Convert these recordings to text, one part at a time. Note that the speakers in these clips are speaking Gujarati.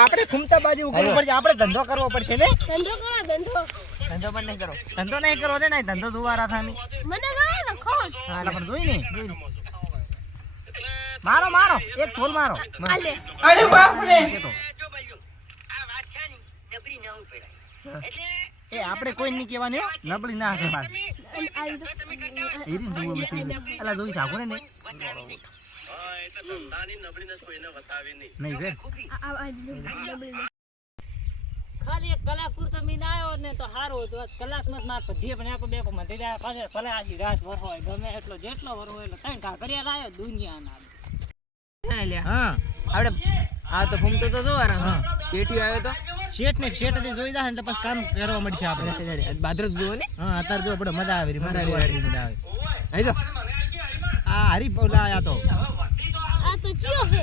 આપણે ઘૂમતા બાજુ ઉગવું પડશે. આપણે ધંધો કરવો પડશે ને. ધંધો કરો ધંધો. ધંધો પણ નહીં કરો. ધંધો નહીં કરો ને નહીં ધંધો દુવારા થામી. મને ગમે ને ખોજ. હા પણ જોઈ ને. મારો મારો એક ઠોલ મારો. આલે. અરે બાપ રે. એ આપણે કોઈ નહીં કહેવાની હો. નબળી ના કહેવાય. હીરી જોવો બસ. અલા જોઈ સાગો ને નહીં રે. ખાલી એક કલાક પૂરતો મીન આવ્યો ને તો સારું હતું. કલાકમાં માર પઢીએ પણ આખો બેકો મંદી જાય પાછળ ભલે આજી રાત વરો હોય ગમે એટલો જેટલો વરો હોય એટલે ત્રણ કાકરિયા લાયો દુનિયાના. હા આપણે આ તો ઘૂમતો તો જો આરામ શેઠી આવ્યો તો શેઠ ને શેઠ થી જોઈ જાય ને તો પછી કામ કરવા મળશે આપણે. બાદરત જુઓ ને. હા અત્યારે જો આપણે મજા આવે મજા આવે. અહીં તો આ હરી બોલા આયા તો આ તો ચિયો હે.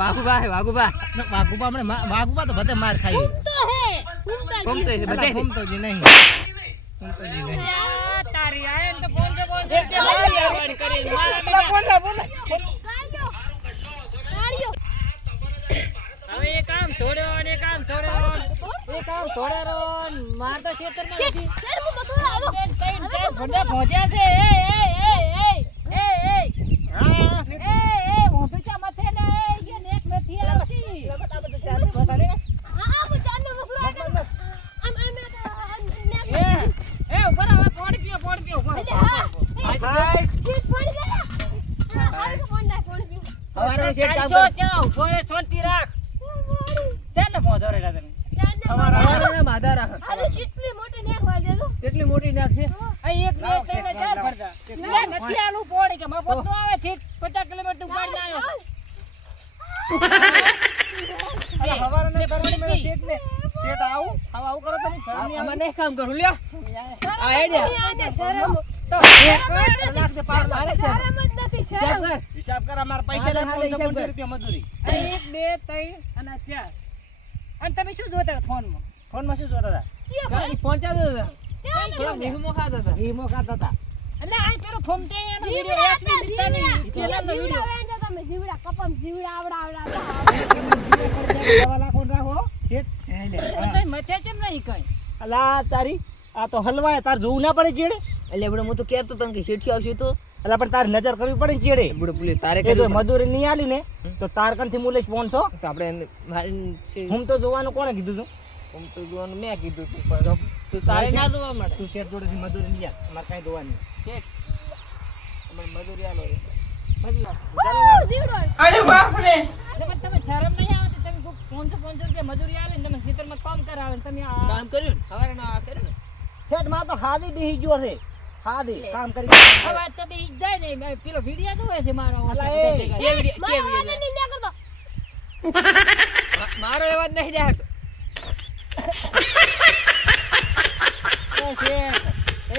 વાઘુબા વાઘુબા આપણે વાઘુબા તો બધે માર ખાઈ. ઘૂમતો હે. ઘૂમતો છે બધે. ઘૂમતો જ નહીં. તારી આયે તો 500 રૂપિયા કરી મારા બોલ કાઢ્યો. કાઢ્યો. હવે એક કામ થોડો અને એક કામ થોડો એક કામ થોડો માર તો ખેતર માં નથી. સર હું મથુરા આવો. ભંડે પહોંચ્યા છે. હા હું તો ચા મથે ને એ નેક નથી આવતી. હા હું ચાંદનો મથુરા આવો. આમ ઉપર હવે પોડ પીઓ ઉપર હા. શીટ પડી ગયા. હારું ફોન દે ફોન પીઓ. હવે શેઠ ચાવ થોડે છોડતી રાખ. ચાલ પહોંચો રે તમે ચાંદનો સવારે માદા રાખ. આ ચીટલી મોટી નેક વાળ દેજો. કેટલી મોટી નાખ છે અહીં એક બે ત્રણ ચાર ફરતા નથી આલું પોડી કે મફત તો આવે છે 50 કિલોમીટર ઉપર ના આવ્યો. અલા હવારે ને કરવાની મેં શેઠ ને શેઠ આવું કરો તમે શરમ આમાં નહીં કામ કરું લ્યો આ આઈડિયા શરમ તો લાખ દે પાર લાખ શરમ જ નથી શરમ. હિસાબ કર અમાર પૈસા લે 550 રૂપિયા મજૂરી. 1 2 3 અને 4 અને તમે શું જોતા ફોનમાં ફોન માં શું જોતા હતા? ચિયો ગાડી પહોંચાડો હતા થોડા નિહમો ખાતા હતા હીમો ખાતા હતા. એટલે આ પેલો ફોમતે એનો વિડિયો એસબી મિસ્ટાની કેલાનો વિડિયો જીવડા વેંદા તમે જીવડા કપમ જીવડા આવડા દવા લાખો રાખો શેઠ. એટલે મથે કેમ નહીં કઈ અલા તારી આ તો હલવાય તાર જોવું ના પડે ચેડે. એટલે બડો હું તો કહેતો તને કે શેઠી આવશે તો અલા પણ તાર નજર કરવી પડે ચેડે. બડો પુલી તારે એ જો મજૂરી નહીં આલી ને તો તાર કંથી મુલેશ 500 તો આપણે હું તો જોવાનું કોણે કીધું તું? હું તો જોવાનું મેં કીધું તું પણ તું તારે ના જોવા મળે તું શેઠ જોડેથી મજૂરી નહીં આલ. અમારે કાંઈ જોવાની શેઠ અમારે મજૂરી આલો રે મજૂરી જીવડો. અરે બાપ રે. એટલે પણ તમે શરમ નહીં આવતી તમે 500 રૂપિયા મજૂરી આલે ને તમે ખેતરમાં કામ કરાવે ને તમે આ કામ કર્યું ને સવારે ના કર્યું ને શેઠ માં તો હાદી બેહી ગયો છે. હાદી કામ કરી હવે આ તમે ઈ જાય ને પેલો વિડિયો તો હોય છે મારો અલા એ કે વિડિયો મારો વાદ નહીં ના કરતો. મારો એવા જ નહીં દેખાડતો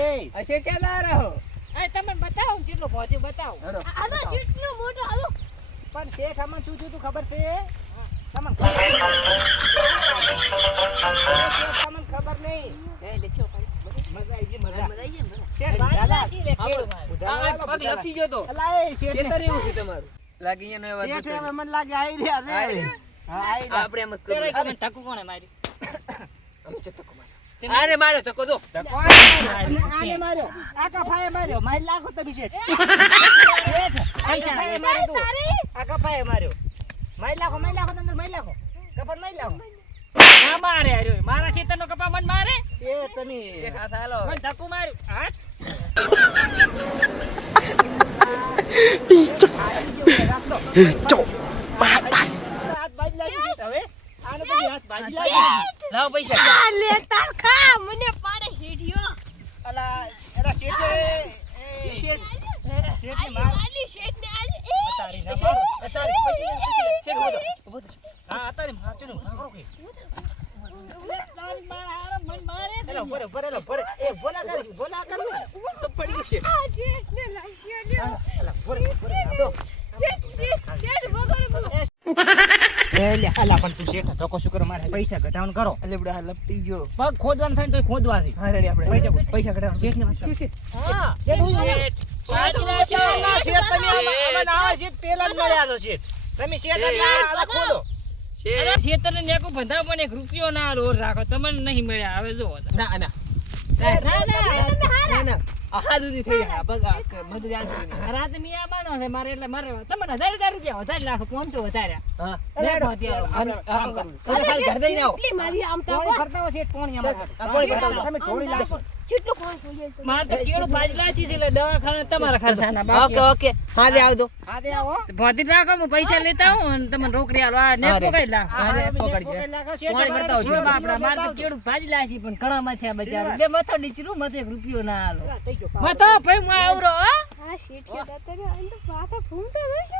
એ અશે ક્યાં ના રહો આ તમે બતાવો કેટલો પહોંચ્યો બતાવો આ તો ચીટનો મોટો હાલો. પણ શેઠ અમને શું થયું તું ખબર છે? તમને ખબર નહીં. એ લેચો મજા આવી ગઈ મજા. મજા આવી ને શેઠ દાદા દાદા લે કેળું આ પગ લપસી ગયો તો અલા એ શેઠ ખેતર એવું છે તમારું લાગી એનો એવા શેઠ હવે મને લાગે આવી રહ્યા છે. આવી રહ્યા? હા આવી રહ્યા. આપણે એમ જ કરું તમે ટકુ કોણે મારી આમ ચટકો મારી આને માર્યો ટકો જો આને માર્યો આ કફાએ માર્યો મારી લાખો તમે શેઠ. આ કફાએ માર્યો તું. આ કફાએ માર્યો મારી લાખો અંદર મારી લાખો કફન મારી લાખો. ના મારે અરે મારા ખેતરનો કપા મન મારે શેઠ તમે શેઠ હાથ હાલો મન ટકુ માર્યું હાથ હાથ બાજી લાગી શેઠ હવે આને તો હાથ બાજી લાગી. લાવ પૈસા આ લે તાર ખા મને પાડે હેઠિયો. અલા એલા શેઠે શેઠ શેઠને માર આલી શેઠ ને આલી. તારી ના માર તારી શેઠ ઉભો થો હા તારી મારચું કરો કે તારી માર હારા મન મારે એલો ભરે એ બોલા કર ને તો પડી ગયો શેઠ આ શેઠ ને લાગ્યો લ્યો. અલા ભરે તો શેઠ વગર બોલો. અલા પણ તું શેઠ ધક્કો શું કરો મારે પૈસા ઘટાડવાનું કરો. એટલે બડા લપટી ગયો પગ ખોદવાનું થાય ને તો ખોદવાથી હા રેડી આપણે પૈસા ઘટાડવાનું શેઠ ને વાત હા શેઠ હું શેઠ ના, શેઠ, તમે અમને આવા શેઠ પેલા જ મળ્યા છો, શેઠ. તમે શેઠ એટલે આલા ખોદો. અરે ખેતરને નેકું બંધાવ પણ એક રૂપિયો ના રોડ રાખો તમને નહીં મળ્યા હવે જો ના ના ના આ સુધી થઈ ગયા મજૂરી આ સુધી રાતે મી આવવાનો છે મારે એટલે મારે તમને 1000 રૂપિયા વધારે લાખો 500 વધારે હા લેખો અત્યારે આમ કરું તમે ખાલી ઘર દઈને આવો એટલી મારી આમ તો કોણ ફરતા હોય છે કોણ અમારે આ કોણ કરતા હોય? તમે થોડી લાખો કેટલું કોણ જોઈએ તો મારે તો કેળું પાજલાચી છે એટલે દવાખાને તમારા ખર્ચાના ઓકે બાકી ઓકે હાલે આવજો હા, દે આવો. ભોતી રાખો હું પૈસા લેતા હું અને તમને રોકડી આલો આ ને અરે. પકડી લાખ હા, અરે, હા, પકડી પકડી જાય. લાગો, શેઠ, કોણ અમારે કરતા હોય છે? થોડું આપણા મારે તો લેતા કેળું પાજલાચી પણ ઘણામાં છે બચારા બે મથો નીચરું મથે 1 રૂપિયો ના આલો થઈ ગયો. મથો ભાઈ હું આવરો હો આ શેઠ કે દાતા ને અંદર પાછા ઘૂમતા રહેશે